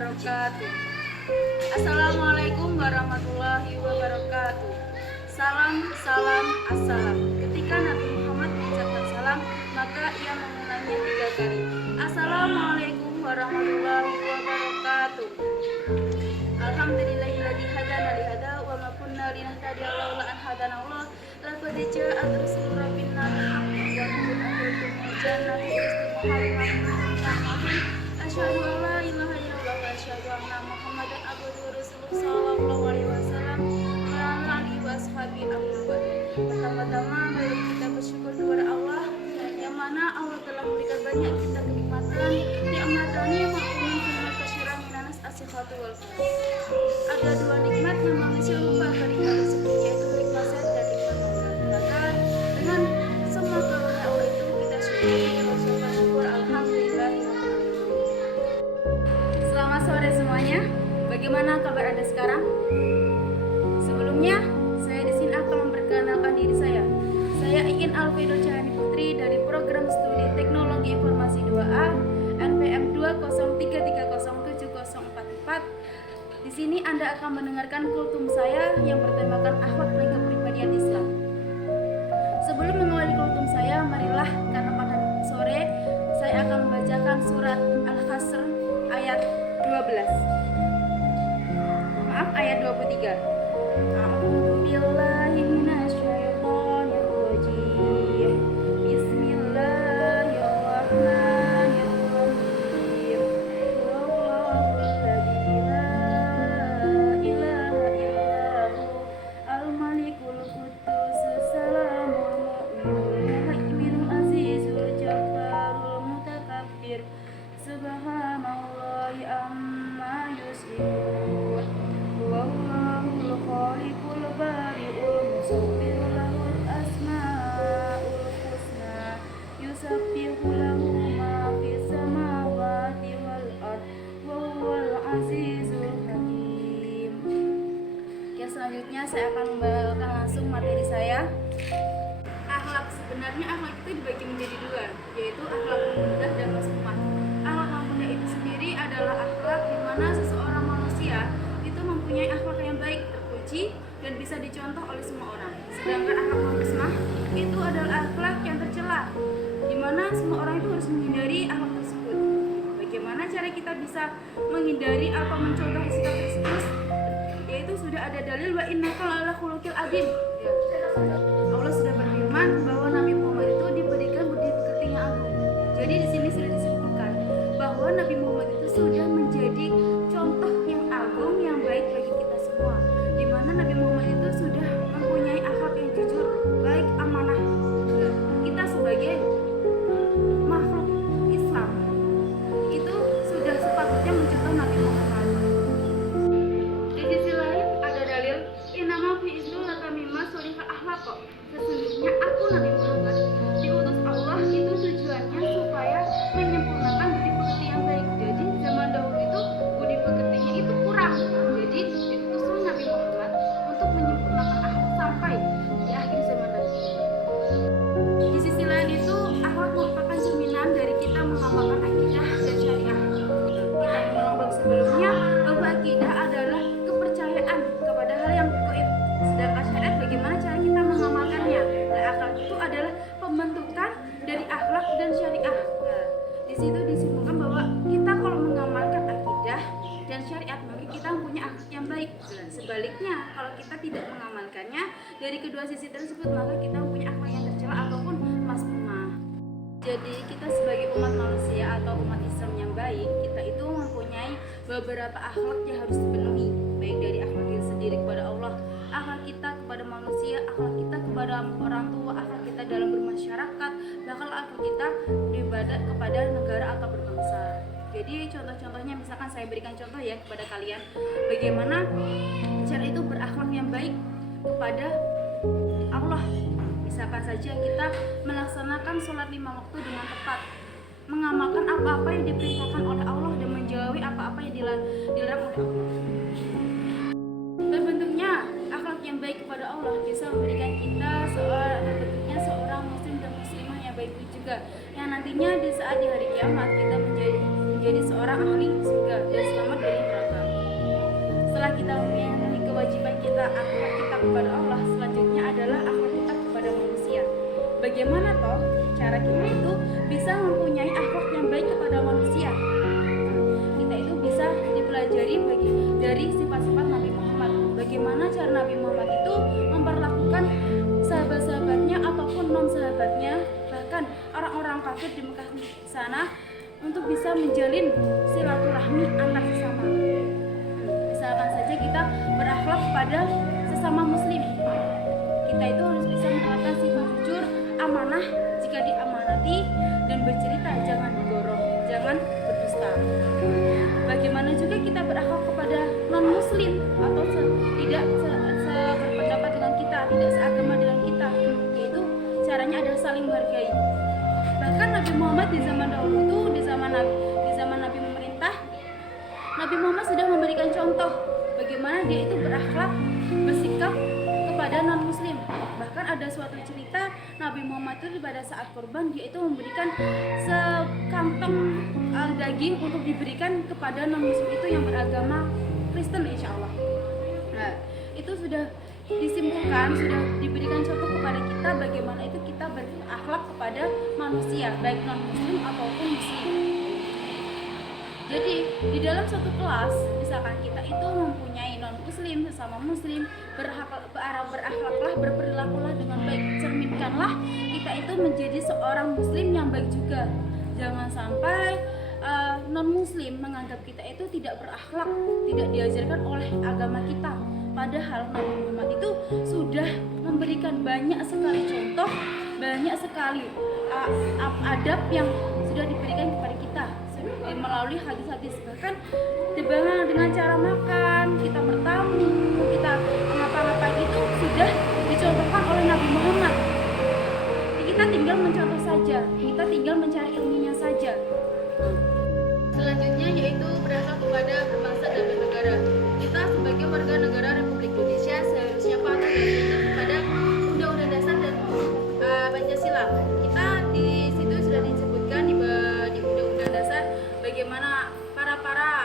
wabarakatuh. Assalamualaikum warahmatullahi wabarakatuh. Salam, salam, assalam. Ketika Nabi Muhammad mengucapkan salam, maka ia mengulangnya 3 kali. Assalamualaikum warahmatullahi wabarakatuh. Alhamdulillahilladzi hadana li hada wa ma kunna linahtadiya laula an hadana Allah. Laqad ja'at rusul rabbina bil haqqi wa nurun jannati istiqamah. Asyhadu an la ilaha illallah wa asyhadu anna Muhammadan abduhu wa rasuluhu sallallahu alaihi wasallam wa ala alihi wa ashabihi amma ba'd. Pertama-tama mari kita bersyukur kepada Allah yang mana Allah telah memberikan banyak kita kenikmatan, nikmatani ma'umin kunnat kasyira minanas asihatu wal falah. Ada 2 nikmat yang manusia lupa ketika tersebut, yaitu nikmat sehat dan nikmat tunggal. Maka dengan semua karunia Allah itu kita syukur alhamdulillah. Selamat sore semuanya. Bagaimana kabar Anda sekarang? Sebelumnya, saya di sini akan memperkenalkan diri saya. Saya Iin Alfido Cahani Putri dari program studi Teknologi Informasi 2A NPM 203307044. Di sini Anda akan mendengarkan kultum saya yang bertemakan akhlak dan kepribadian Islam. Sebelum mengawali kultum saya, marilah karena pada sore saya akan membacakan surat Al-Hasr ayat 12. Maaf, ayat 23. A'udzubillahi minasyaitonir rajim. Bismillahirrahmanirrahim. Wallahul ladzi la ilaha illahu al-malikul quddus salamul mu'minul azizul jabbarul mutakabbir. Subhanallahi amma yusyrikun. Wallahul khaliqul bari'ul musawwir lahul asmaul husna. Yusabbihu lahu ma fis samawati wal ard wa huwal azizul hakim. Oke, selanjutnya saya akan membawakan langsung materi saya. Akhlak, sebenarnya akhlak itu dibagi menjadi 2, yaitu akhlak mahmudah dan mazmumah. Akhlak mahmudah itu sendiri adalah akhlak di mana seseorang manusia itu mempunyai akhlak yang baik, terpuji, dan bisa dicontoh oleh semua orang. Sedangkan akhlak mazmumah itu adalah akhlak yang tercela, di mana semua orang itu harus menghindari akhlak tersebut. Bagaimana cara kita bisa menghindari atau mencontoh sikap tersebut? Yaitu sudah ada dalil wa innaka la'ala khuluqil adzim. Allah sudah berfirman bahwa Nabi Muhammad itu diberikan budi pekerti yang agung. Jadi di sini sudah disebutkan bahwa Nabi Muhammad itu sudah menjadi contoh yang agung yang baik bagi kita semua. Di mana Nabi Muhammad itu sudah mempunyai akhlak yang jujur, baik, amanah. Kita sebagai makhluk Islam itu sudah sepatutnya mencontoh Nabi Muhammad. Di sisi lain ada dalil inama fi izdulaka mimma sulika akhlaq. Sesungguhnya aku Nabi Muhammad diutus Allah itu tujuannya supaya menyempurnakan budi pekerti yang baik. Jadi zaman dahulu itu budi pekertinya itu kurang. Jadi diutuslah Nabi Muhammad untuk menyempurnakan akhlak sampai di akhir zaman nanti. Di sisi lain itu akhlak merupakan cerminan dari kita mengamalkan akidah dan syariah. Kita mengenal sebelumnya bahwa akidah adalah kepercayaan kepada hal yang gaib. Sedangkan syariat bagaimana cara kita mengamalkannya. Nah, akhlak itu adalah pembentukan dari akhlak dan syariah. Nah, di situ disimpulkan bahwa kita kalau mengamalkan akidah dan syariat maka kita mempunyai akhlak yang baik. Dan sebaliknya kalau kita tidak mengamalkannya dari kedua sisi tersebut maka kita mempunyai akhlak yang tercela ataupun mazmumah. Jadi kita sebagai umat manusia atau umat Islam yang baik, kita itu mempunyai beberapa akhlak yang harus dipenuhi, baik dari akhlak kita sendiri kepada Allah, akhlak kita kepada manusia, akhlak kita kepada orang tua, akhlak kita dalam bermasyarakat, bahkan akhlak kita beribadah kepada negara atau berbangsa. Jadi contoh-contohnya misalkan saya berikan contoh ya kepada kalian, bagaimana cara itu berakhlak yang baik kepada Allah. Misalkan saja kita melaksanakan sholat 5 waktu dengan tepat, mengamalkan apa-apa yang diperintahkan oleh Allah dan menjauhi apa-apa yang dilarang oleh Allah. Bentuknya akhlak yang baik kepada Allah bisa memberikan kita seorang muslim dan muslimah yang baik juga, yang nantinya di saat di hari kiamat kita menjadi menjadi seorang ahli surga dan selamat dari neraka. Setelah kita memenuhi kewajiban kita, akhlak kita kepada Allah, selanjutnya adalah akhlak kita kepada manusia. Bagaimana toh cara kita itu bisa mempunyai akhlak yang baik kepada manusia? Kita itu bisa dipelajari dari sifat-sifat Nabi Muhammad. Bagaimana cara Nabi Muhammad itu memperlakukan sahabat-sahabatnya ataupun non-sahabatnya, bahkan orang-orang kafir di Mekah sana, untuk bisa menjalin silaturahmi antar sesama. Misalkan saja kita berakhlak kepada sesama muslim, kita itu harus bisa menerapkan sifat jujur, amanah jika diamanati, dan bercerita jangan digorong, jangan berdusta. Bagaimana juga kita berakhlak kepada non muslim atau tidak seberpendapat dengan kita, tidak seagama dengan kita, yaitu caranya adalah saling menghargai. Bahkan Nabi Muhammad di zaman dahulu itu, di zaman Nabi memerintah, Nabi Muhammad sudah memberikan contoh bagaimana dia itu berakhlak, bersikap kepada non muslim. Bahkan ada suatu cerita Nabi Muhammad itu pada saat kurban, dia itu memberikan sekantong daging untuk diberikan kepada non muslim itu yang beragama Kristen, insya Allah. Nah, itu sudah disimpulkan, sudah diberikan contoh kepada kita bagaimana itu kita berakhlak kepada manusia, baik non muslim ataupun muslim. Jadi di dalam suatu kelas, misalkan kita itu mempunyai non muslim sesama muslim, berakhlaklah, berperilakulah dengan baik, cerminkanlah kita itu menjadi seorang muslim yang baik juga. Jangan sampai non muslim menganggap kita itu tidak berakhlak, tidak diajarkan oleh agama kita. Padahal Nabi Muhammad itu sudah memberikan banyak sekali contoh, banyak sekali adab yang sudah diberikan kepada kita melalui hadis-hadis. Bahkan dengan cara makan, kita bertamu, kita ngapa-ngapain itu sudah dicontohkan oleh Nabi Muhammad. Kita tinggal mencontoh saja, kita tinggal mencari ilmunya saja. Selanjutnya yaitu berakhlak kepada berbangsa dan bernegara. Kita sebagai warga negara Republik Indonesia seharusnya patuh dan taat kepada Undang-Undang Dasar dan Pancasila. Kita di situ sudah disebutkan di Undang-Undang Dasar bagaimana para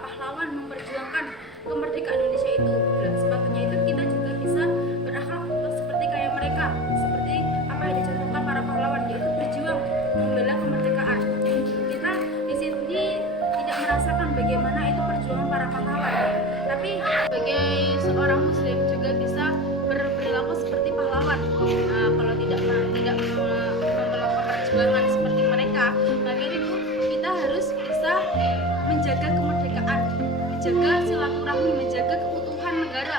pahlawan memperjuangkan kemerdekaan Indonesia itu. Dan sepatutnya itu kita juga bisa berakhlak seperti kayak mereka, seperti apa yang dicontohkan para pahlawan, yaitu berjuang membela kemerdekaan. Kita di sini tidak merasakan bagaimana itu perjuangan para pahlawan, tapi sebagai seorang muslim juga bisa berperilaku seperti pahlawan. Kalau tidak melakukan perjuangan seperti mereka, maka itu kita harus bisa menjaga kemerdekaan, menjaga silaturahmi, menjaga keutuhan negara.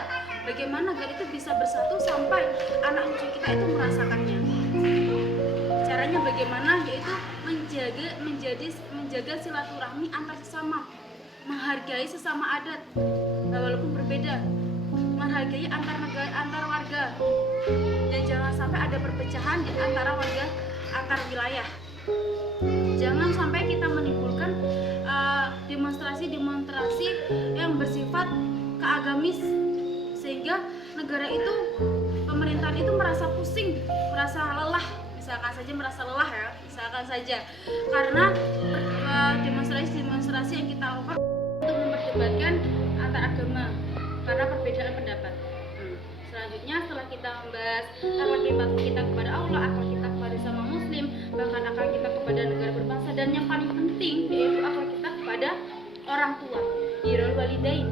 Bagaimana agar itu bisa bersatu sampai anak cucu kita itu merasakannya. Caranya bagaimana? Yaitu menjaga silaturahmi antar sesama, menghargai sesama adat walaupun berbeda, menghargai antar warga, dan jangan sampai ada perpecahan di antara warga antar wilayah. Jangan sampai kita menimbulkan demonstrasi yang bersifat keagamis sehingga negara itu, pemerintahan itu merasa pusing, merasa lelah, misalkan saja karena demonstrasi yang kita lakukan untuk memperdebatkan antar agama karena perbedaan pendapat. Selanjutnya setelah kita membahas akhlak kita kepada Allah, akhlak kita kepada sama muslim, bahkan akhlak kita kepada negara berbangsa, dan yang paling penting yaitu akhlak kita kepada orang tua, birrul walidain.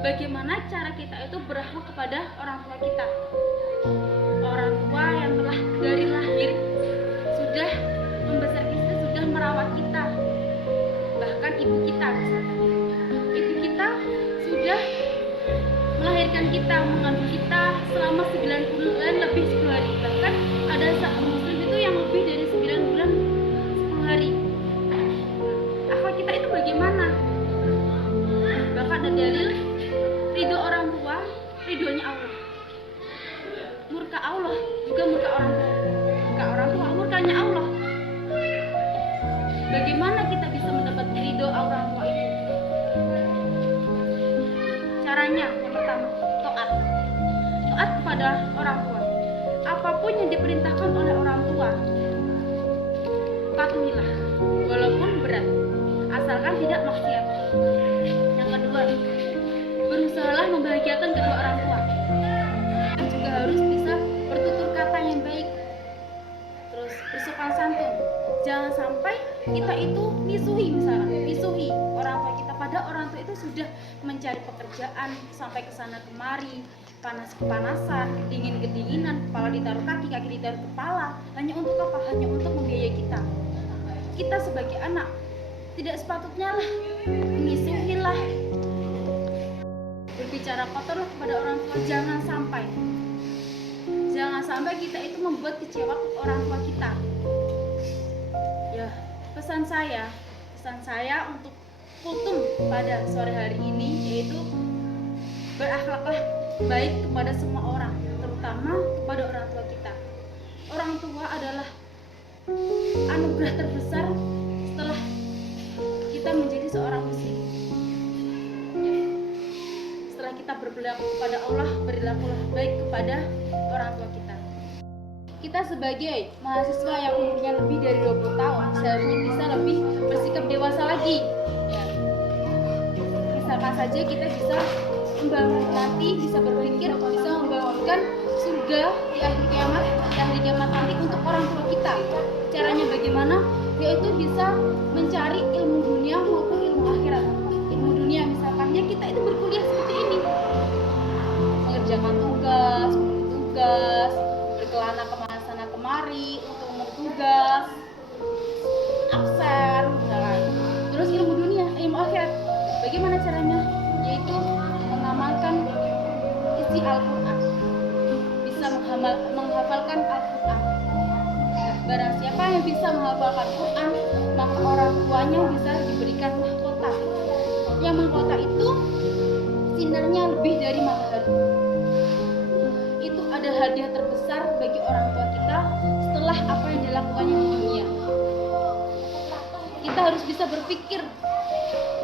Bagaimana cara kita itu berakhlak kepada orang tua kita, orang tua yang telah dari lahir sudah membesar kita, sudah merawat kita. Bahkan ibu kita, ibu kita sudah melahirkan kita, mengandung kita selama 9 bulan lebih 10 hari. Bahkan ada seorang muslim itu yang lebih dari 9 bulan 10 hari. Akhlak kita itu bagaimana? Bahkan ada dalil ridho orang tua, ridhonya Allah. Murka Allah juga murka orang tua. Murka orang tua, murkanya Allah. Bagaimana kita bisa mendapat ridho orang tua itu? Caranya yang pertama, taat kepada orang tua. Apapun yang diperintahkan oleh orang tua, patuhilah walaupun berat. asalkan tidak maksiat. Yang kedua, berusahalah membahagiakan kedua orang tua. Kita juga harus bisa bertutur kata yang baik, terus bersopan santun. Jangan sampai kita itu misuhi orang tua kita, pada orang tua itu sudah mencari pekerjaan sampai ke sana kemari, kepanasan, kedinginan, kepala ditaruh kaki ditaruh kepala, hanya untuk apa? Hanya untuk membiayai kita. Kita sebagai anak tidak sepatutnya lah misuhilah, berbicara kotor kepada orang tua. Jangan sampai kita itu membuat kecewa orang tua kita. Ya, pesan saya untuk kultum pada sore hari ini yaitu berakhlaklah baik kepada semua orang, terutama kepada orang tua kita. Orang tua adalah anugerah terbesar setelah kita menjadi seorang muslim. Setelah kita berperilaku kepada Allah, berlakulah baik kepada orang tua kita. Kita sebagai mahasiswa yang umurnya lebih dari 20 tahun seharusnya bisa lebih bersikap dewasa lagi. Ya. Misalkan saja kita bisa membangun nanti, bisa berpikir, bisa membangunkan surga di akhir kiamat nanti untuk orang tua kita. Caranya bagaimana? Yaitu bisa mencari ilmu dunia maupun ilmu akhirat. Ilmu dunia misalkannya kita itu berkuliah seperti ini, mengerjakan tugas, berkelana kemana sana kemari untuk tugas, absen, misalkan. Terus ilmu dunia, ilmu akhirat, bagaimana caranya? Yaitu mengamalkan isi Al-Quran, bisa menghafalkan Al-Quran. Barang siapa yang bisa menghafalkan Quran, maka orang tuanya bisa diberikan mahkota. Yang mahkota itu sinarnya lebih dari matahari. Itu ada hadiah terbesar bagi orang tua kita setelah apa yang dilakukannya di dunia. Kita harus bisa berpikir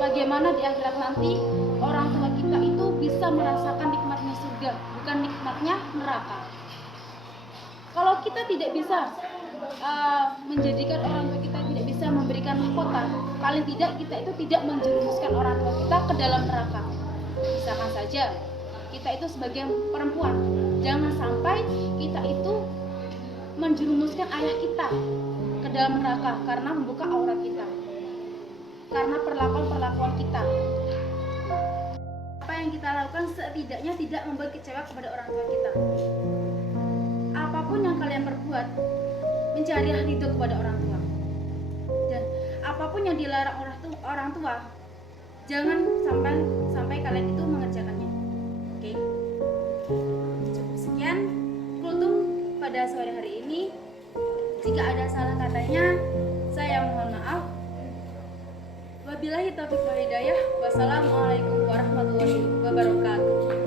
bagaimana di akhirat nanti orang tua kita itu bisa merasakan nikmatnya surga, bukan nikmatnya neraka. Kalau kita tidak bisa menjadikan orang tua kita, tidak bisa memberikan mahkota, paling tidak kita itu tidak menjerumuskan orang tua kita ke dalam neraka. Misalkan saja kita itu sebagai perempuan, jangan sampai kita itu menjerumuskan ayah kita ke dalam neraka karena membuka aurat kita, karena perlakuan kita. Apa yang kita lakukan setidaknya tidak membuat kecewa kepada orang tua kita. Apapun yang kalian perbuat, mencarilah ridho kepada orang tua. Dan apapun yang dilarang orang tua, jangan sampai kalian itu mengerjakannya. Oke. Sekian kultum pada sore hari ini. Jika ada salah katanya, saya mohon maaf. Wabillahi taufiq wal hidayah. Wassalamualaikum warahmatullahi wabarakatuh.